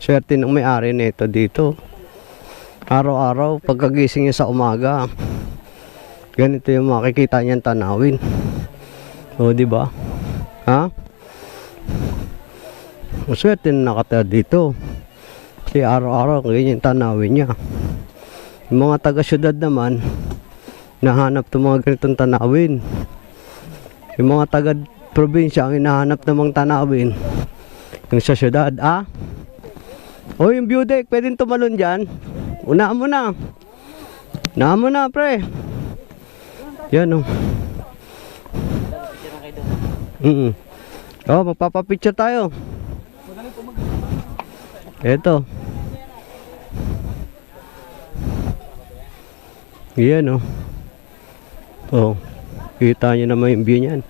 Swerte ng may-ari nito dito. Araw-araw pagkagising niya sa umaga, ganito yung makikita niyang tanawin. O di ba? Ha? Swerte na nakatira dito. Kasi araw-araw ganyan tanawin niya. Yung mga taga-syudad naman, nahanap ng mga ganitong tanawin. Yung mga taga-probinsya ang hinahanap namang tanawin yung sa syudad. O yung view deck, pwedeng tumalon dyan. Unaan mo na. Unaan mo na, pre. Yan o. Magpapapicture tayo. Eto. Yan o. Kita nyo naman yung view nyan.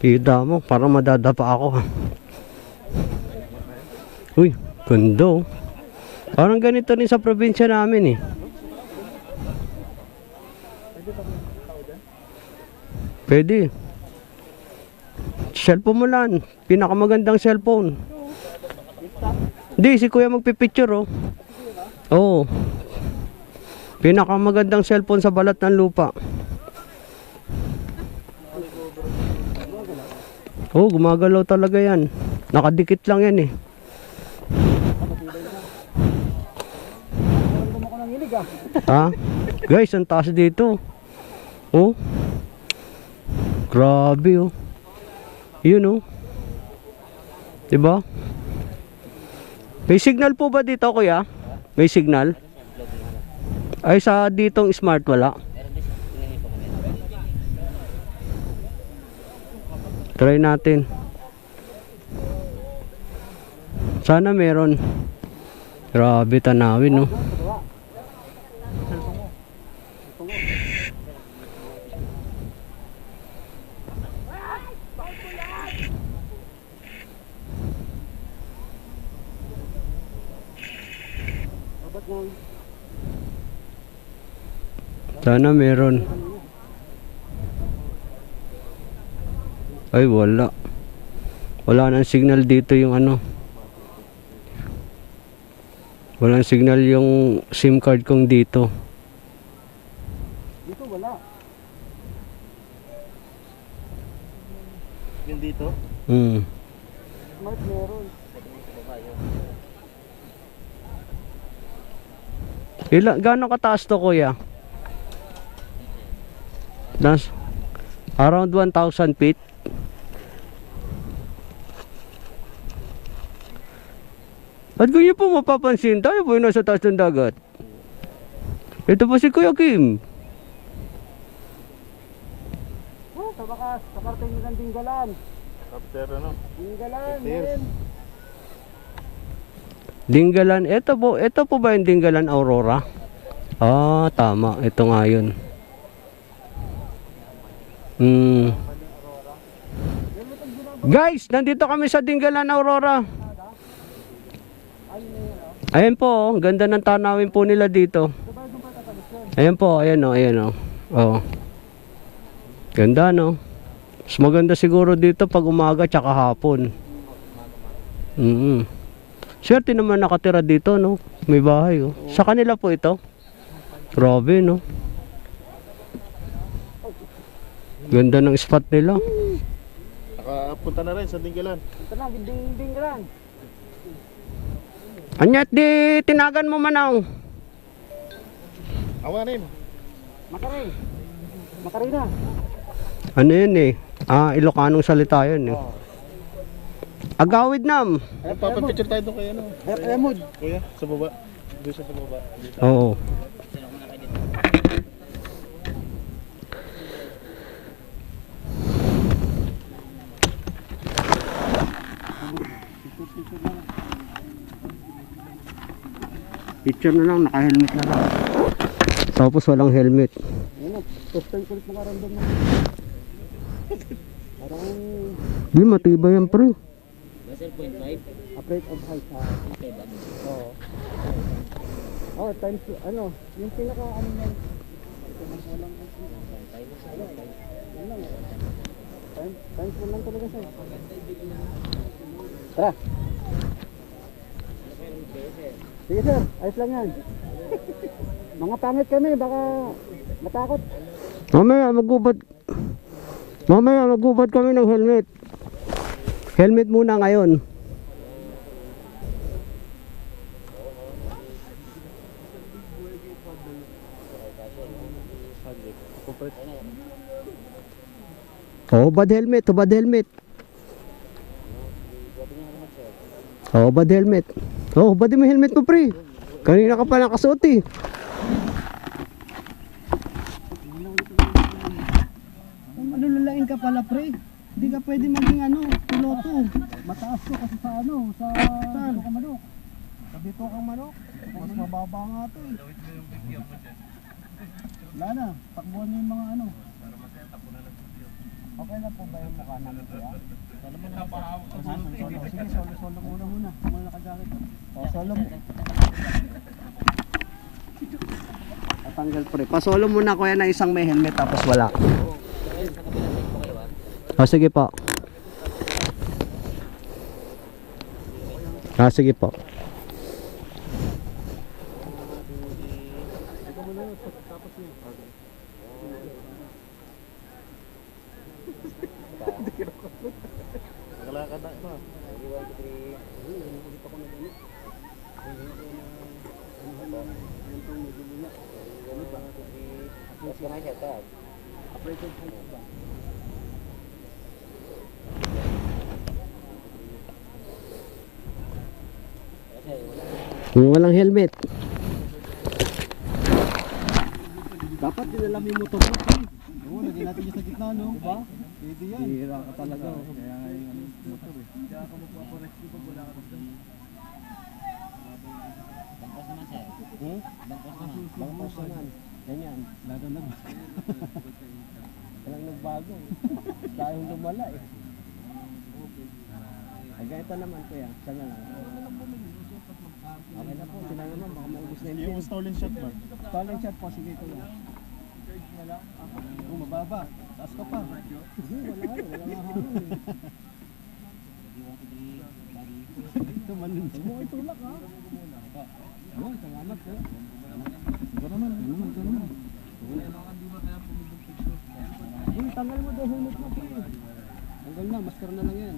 Kita mo, parang madadapa ako. Uy, ganda. Parang ganito rin sa probinsya namin eh. Pwede. Cellphone mo lang. Pinakamagandang cellphone. Hindi, si kuya magpipicture Oo. Pinakamagandang cellphone sa balat ng lupa. Gumagalaw talaga yan. Nakadikit lang yan eh. Guys, ang taas dito. Grabe Yun diba? May signal po ba dito, kuya? May signal? Ay, sa ditong smart wala. Try natin. Sana meron. Grabe tanawin Sana meron. Ay, wala. Wala nang signal dito yung Walang signal yung SIM card kong dito. Dito wala. Yung dito? Smart meron. Gaano kataas to, kuya? Around 1,000 feet. At ganyan po mapapansin, tayo po yung nasa taas ng dagat. Ito po si Kuya Kim. Sa bakas, sa parte ng Dinggalan. After Dinggalan, Dinggalan, ito po ba yung Dinggalan Aurora? Tama, ito nga yun. Guys, nandito kami sa Dinggalan Aurora. Ayan po, ganda ng tanawin po nila dito. Ayan po, ayan Ganda Mas maganda siguro dito pag umaga tsaka hapon. Swerte naman nakatira dito May bahay Sa kanila po ito. Grabe Ganda ng spot nila. Nakapunta na rin sa Dinggalan. Punta na, Dinggalan. Anyat di tinagan mo manaw. Awanin. Makarina. Ano yun Ilocanong salita yun Agawid nam. Papapicture tayo doon kay Emod. Kuya, sa baba. Doon sa baba. Oo. Picture na lang, naka-helmet na lang. Tapos walang helmet. First time ko ulit makaramdam na. Parang Di matibay yan, pre. 0.5 afraid of height times yung pinaka Times mo lang talaga sir. Tara. Sige sir, ayos lang yan. Mga pangit kami, baka matakot. Mamaya magubad kami ng helmet. Helmet muna ngayon. Hubad helmet, hubad helmet. Hubad helmet. Hubad mo helmet mo pre. Kanina ka pa nakasuot eh. Ano lalain ka pala pre? Hindi ka pwede maging piloto. Mataas ko kasi sa saan? Sa manok. Sa bito kang manok. Mas mababa nga ito eh. Wala na, takbuhan niyo yung mga Okay lang po ba yung mukha namin kuya? Solo mo na. Sige, solo muna. Muna nakajakit. Solo mo. Tatanggal pre. Pasolo muna kuya na isang may helmet tapos wala. Sige po. Sige po. Nakalakad na ito. Yung walang helmet. Dapat dinala mo yung motor mo. Oo, lagyan natin yung sa gitna, no? Diba? Pwede yan. Hira ka talaga. Kaya nga yung motor eh. Kaya ka magpaparescue pag wala ka dito. Bangkos naman sir. Bangkos naman. Ganyan. Lalo na. Walang nagbago eh. Tayong lumala eh. Ganito naman kuya. Sana lang. Okay na po. Sila naman. Baka maubos na Yung stolen shot ba? Stolen shot po. Sige kuya. Mababa. Taas ka pa. Wala nga hangin eh. Tumalun siya. Huwag itulak ha. Oo, salamat po. Ito naman. Tanggal mo daw helmet mo. Tanggal na. Masker na lang yan.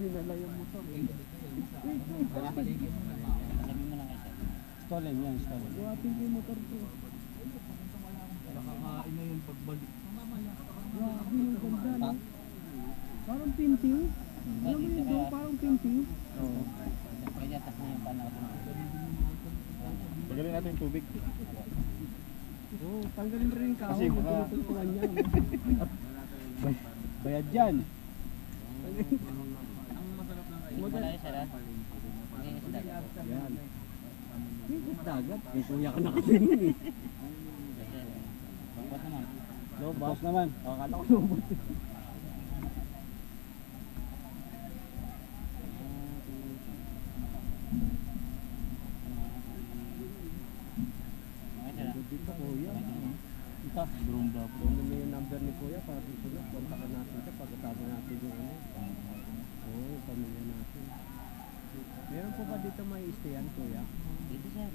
Dinala yung motor. Stolen yan, stolen. Buhatin ko yung motor ko. Nakakain na yung pagbalik. Grabe yung ganda, no? Parang painting. Alam mo yun doon, parang painting. Oo. Pwede atas na yung panahon. Tagalin natin yung tubig. Oo, tanggalin rin yung kahoy. Kasi baka... Bayad dyan. Ang masarap lang kayo. Malayo sir ha? Mangingi sa dagat. Yan. Higit dagat. May kuya ka na kasi nun eh. Pagpot naman. Lobot naman. Akala ko lobot. Okay sir ha? Dito kuya. Ito. Drone dapat. Kung mo yung number ni kuya para dito na. Kontakan natin siya pagkatama natin yung Oo, yung pamilya natin. Meron po ba dito may istayan kuya? Dito sir.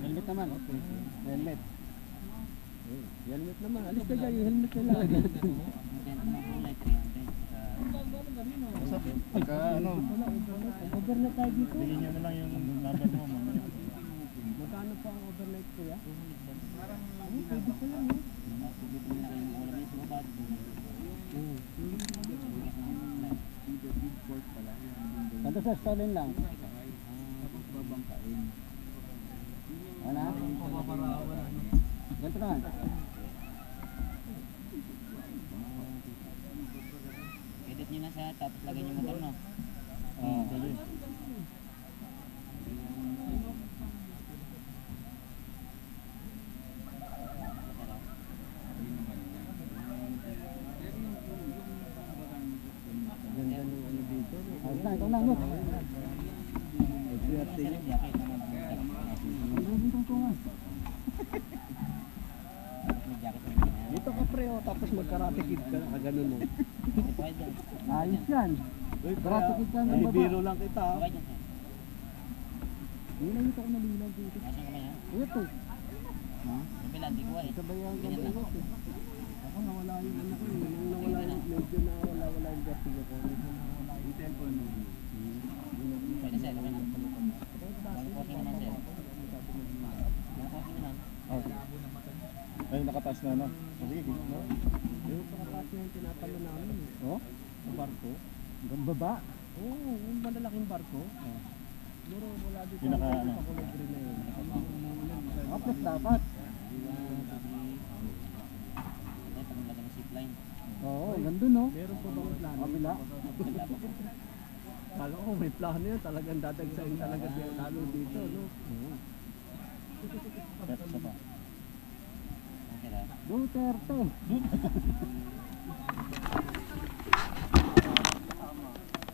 Helmet naman, okay. Helmet. Helmet naman. Alis ka dyan, yung helmet na lang. Pagka Overnight tayo dito. bigyan nyo na lang yung number mo mamaya. Magkano pa ang overnight kuya? Pwede ko lang eh. Kanto sa stolen lang. Ano? Ganito naman. Edit nyo na sir, tapos lagyan yung motor no? Dali. Ganda ng ano dito. Ayos na, ito na, no? Swerte Sir, yun. jacket. Ang tungtungan. May jacket tapos magkarate kid ka, kaganon mo. Hindi pa kayo dyan. Ayos yan. Karate kid ka ng baba. Bibiro lang kita. Pa kayo dyan, sir. Nilaw ito ko nalilaw dito. Asan kamay ha? Ito. Kabila, hindi ko eh. Sabayan ka Ganyan ba lang. ito? Ako nawala yung anak ko. Nung nawala yung medyo nawala yung vertigo ko. Medyo nawala yung tempo mo. Pwede sir, kami na. Walang posing naman sir. Walang posing naman. Ay, nakataas na na. Sige, no? Yung pangkakas na yung tinatalo namin. Oh? Sa barko? Hanggang baba? Oo, yung malalaking barko. Siguro wala dito Pinaka, ano? sa kulay green na yun. Kapit dapat. Ay, pagmulaga ng zipline. Oo, gandun no? Meron pa bang plano? Kabila? Kala ko may plano yan. Talagang dadagsain talaga lalo dito, no? Sa pa. Okay na. Duterte!